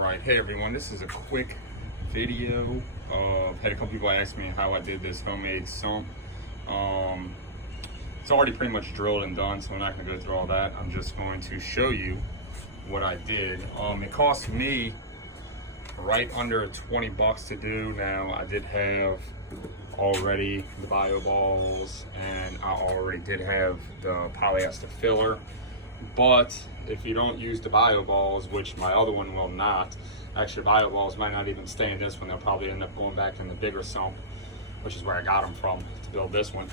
Alright, hey everyone, this is a quick video. Had a couple people ask me how I did this homemade sump. It's already pretty much drilled and done, so I'm not going to go through all that. I'm just going to show you what I did. It cost me right under 20 bucks to do. Now, I did have already the bio balls, and I already did have the polyester filler. But if you don't use the bio balls, which my other one will not, actually bio balls might not even stay in this one. They'll probably end up going back in the bigger sump, which is where I got them from to build this one,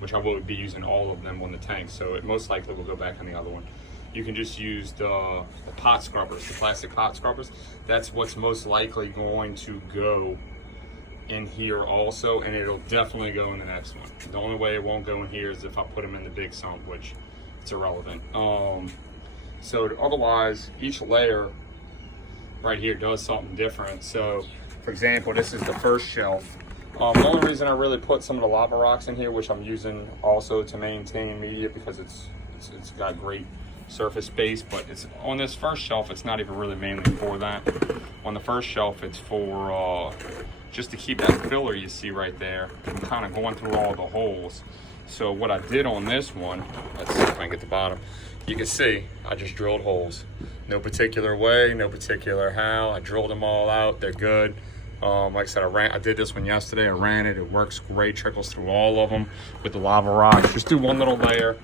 which I will be using all of them on the tank, so it most likely will go back in the other one. You can just use the pot scrubbers, the plastic pot scrubbers. That's what's most likely going to go in here also, and it'll definitely go in the next one. The only way it won't go in here is if I put them in the big sump, which it's irrelevant. So otherwise, each layer right here does something different. So for example, this is the first shelf. The only reason I really put some of the lava rocks in here, which I'm using also to maintain media, because it's got great surface space, but it's on this first shelf, it's not even really mainly for that. On the first shelf, it's for just to keep that filler you see right there from kind of going through all the holes. So what I did on this one, let's see if I can get the bottom. You can see I just drilled holes. No particular way, no particular how. I drilled them all out. They're good. Like I said, I did this one yesterday. I ran it. It works great. Trickles through all of them with the lava rocks. Just do one little layer,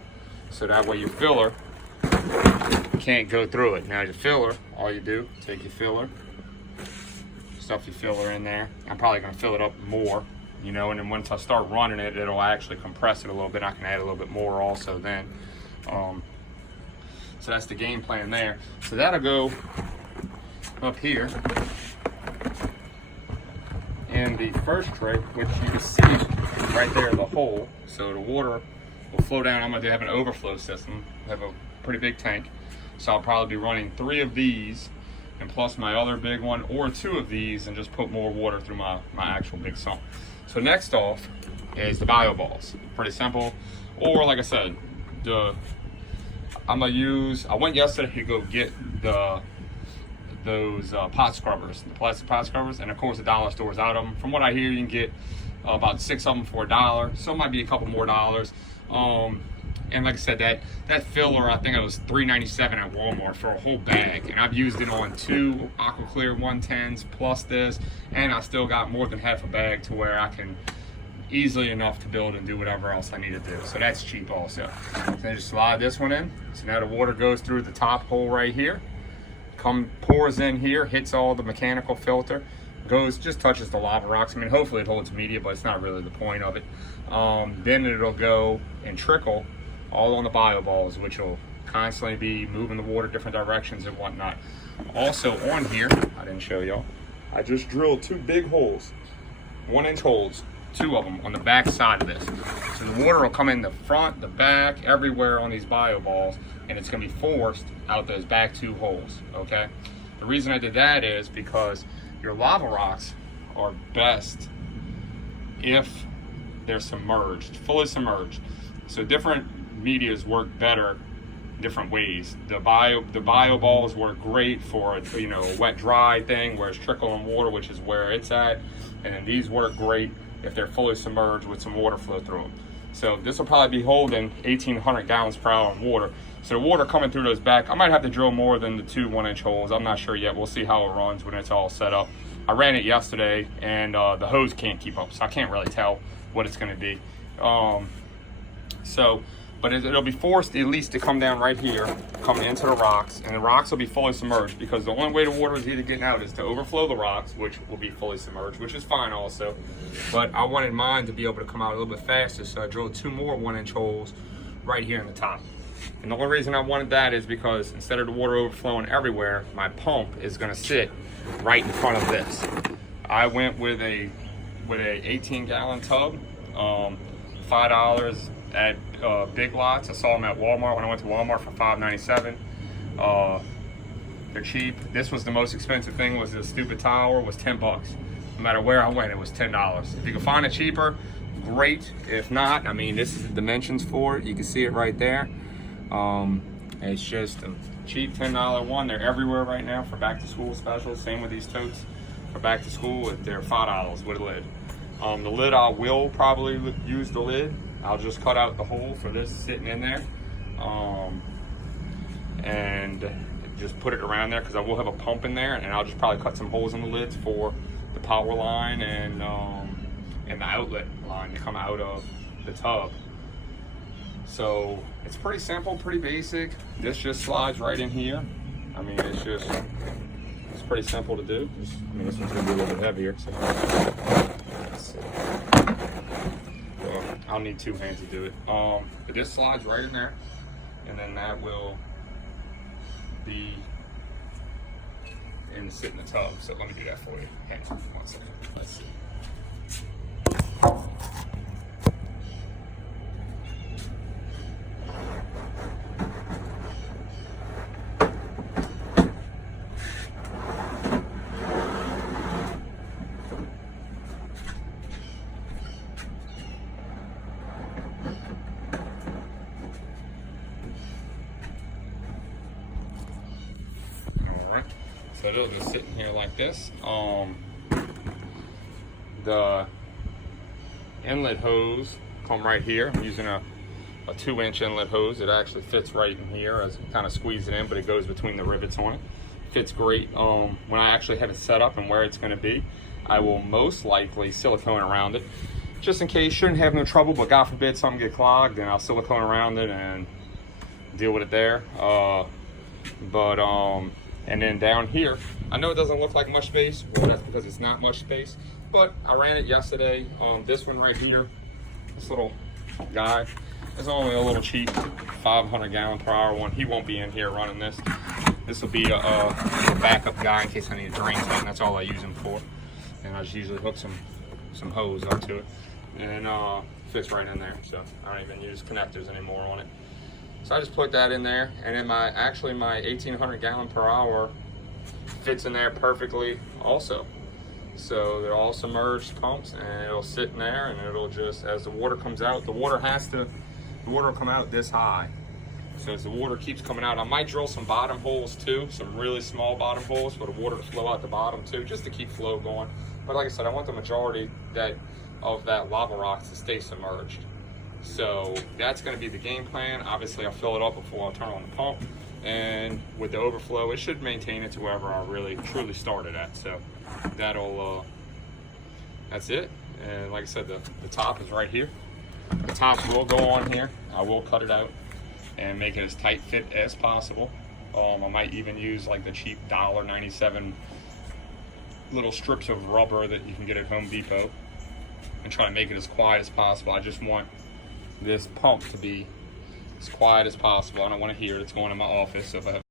so that way your filler can't go through it. Now your filler, all you do, take your filler, stuff your filler in there. I'm probably gonna fill it up more, you know, and then once I start running it, it'll actually compress it a little bit. I can add a little bit more also then. So that's the game plan there. So that'll go up here. And the first tray, which you can see right there in the hole, so the water will flow down. I'm gonna have an overflow system. I have a pretty big tank, so I'll probably be running 3 of these and plus my other big one, or 2 of these, and just put more water through my actual big sump. So next off is the bio balls. Pretty simple. Or like I said, I went yesterday to go get those pot scrubbers, the plastic pot scrubbers, and of course the dollar store's out of them. From what I hear, you can get about 6 of them for $1. Some might be a couple more dollars. And like I said, that filler, I think it was $3.97 at Walmart for a whole bag, and I've used it on 2 Aquaclear 110s plus this, and I still got more than half a bag to where I can easily enough to build and do whatever else I need to do. So that's cheap also. Then just slide this one in. So now the water goes through the top hole right here, pours in here, hits all the mechanical filter, just touches the lava rocks. I mean, hopefully it holds media, but it's not really the point of it. Then it'll go and trickle all on the bio balls, which will constantly be moving the water different directions and whatnot. Also on here, I didn't show y'all, I just drilled 2 big holes, 1-inch holes, 2 of them on the back side of this. So the water will come in the front, the back, everywhere on these bio balls, and it's gonna be forced out those back 2 holes, okay? The reason I did that is because your lava rocks are best if they're submerged, fully submerged. So different medias work better different ways. The bio balls work great for a wet dry thing where it's trickling water, which is where it's at, and then these work great if they're fully submerged with some water flow through them. So this will probably be holding 1,800 gallons per hour of water. So the water coming through those back, I might have to drill more than the 2 1-inch holes. I'm not sure yet. We'll see how it runs when it's all set up. I ran it yesterday, and the hose can't keep up, so I can't really tell what it's gonna be. But it'll be forced at least to come down right here, coming into the rocks, and the rocks will be fully submerged, because the only way the water is either getting out is to overflow the rocks, which will be fully submerged, which is fine also. But I wanted mine to be able to come out a little bit faster, so I drilled 2 more 1-inch holes right here in the top. And the only reason I wanted that is because instead of the water overflowing everywhere, my pump is gonna sit right in front of this. I went with a 18-gallon tub, $5 at Big Lots. I saw them at Walmart when I went to Walmart for $5.97. They're cheap. This was the most expensive thing, was the stupid tower, was 10 bucks. No matter where I went, it was $10. If you can find it cheaper, great. If not, I mean, this is the dimensions for it. You can see it right there. It's just cheap $10 one. They're everywhere right now for back to school specials. Same with these totes for back to school. They're $5 with a lid. The lid, I will probably use the lid. I'll just cut out the hole for this sitting in there, and just put it around there, because I will have a pump in there, and I'll just probably cut some holes in the lids for the power line and the outlet line to come out of the tub. So it's pretty simple, pretty basic. This just slides right in here. I mean, it's pretty simple to do. I mean, this one's gonna be a little bit heavier. So let's see. Well, I'll need 2 hands to do it. But this slides right in there, and then that will be sit in the tub. So let me do that for you. Hang on 1 second. Let's see. So it'll just sit in here like this. The inlet hose come right here. I'm using a 2-inch inlet hose. It actually fits right in here as I kind of squeeze it in, but it goes between the rivets on it. Fits great. When I actually have it set up and where it's going to be, I will most likely silicone around it, just in case. Shouldn't have no trouble, but God forbid something get clogged, then I'll silicone around it and deal with it there. And then down here, I know it doesn't look like much space. Well, that's because it's not much space. But I ran it yesterday. This one right here, this little guy, is only a little cheap 500-gallon-per-hour one. He won't be in here running this. This will be a backup guy in case I need to drain something. That's all I use him for. And I just usually hook some hose up to it, and fits right in there. So I don't even use connectors anymore on it. So I just put that in there, and then my 1800-gallon-per-hour fits in there perfectly also. So they're all submerged pumps, and it'll sit in there, and it'll just, as the water comes out, the water will come out this high. So as the water keeps coming out, I might drill some bottom holes too, some really small bottom holes for the water to flow out the bottom too, just to keep flow going. But like I said, I want the majority of that lava rock to stay submerged. So that's going to be the game plan. Obviously, I'll fill it up before I turn on the pump, and with the overflow, it should maintain it to wherever I really truly started at. So that's it. And like I said, the top is right here. The top will go on here. I will cut it out and make it as tight fit as possible. I might even use like the cheap $1.97 little strips of rubber that you can get at Home Depot, and try to make it as quiet as possible. I just want this pump to be as quiet as possible. I don't want to hear it. It's going in my office, so if I have